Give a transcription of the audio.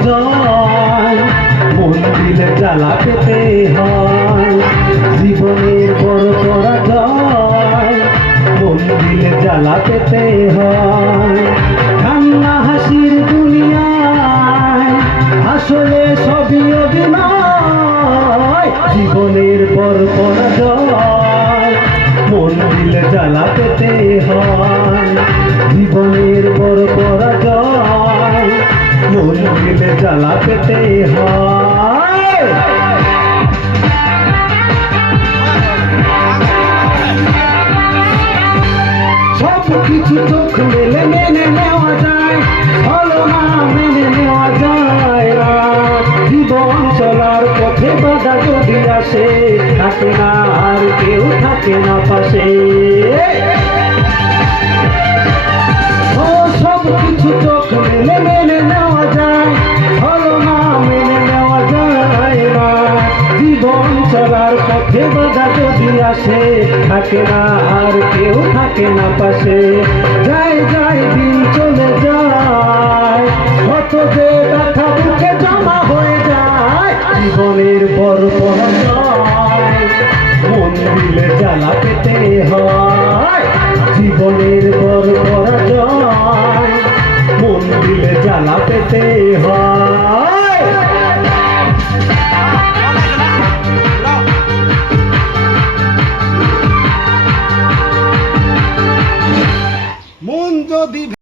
পরাজয় মন দিলে জ্বালা পেতে হয়। জীবনের বড় পরাজয় মন দিলে জ্বালা পেতে হয়। কান্না হাসির দুনিয়ায় আসলে সবই অভিনয়। জীবনের বড় পরাজয় মন দিলে জ্বালা পেতে হয়। জীবনের বড় পরাজয় মন দিলে জ্বালা পেতে হয়। সব কিছু চোখ মেলে মেনে নেওয়া যায়, হলো না মেনে নেওয়া যায় না। জীবন চলার পথে বাধা যদি আসে, থাকে না আর কেউ থাকে না পাশে। ও সব কিছু চোখ মেলে মেনে নেওয়া যায়, হলো না মেনে নেওয়া যায় না। জীবন চলার পথে বাধা যদি আসে, থাকে না আর কেউ থাকে না পাশে। যায় যায় দিন চলে যায়, কত যে ব্যথা বুকে জমা হয়ে যায়। জীবনের বড়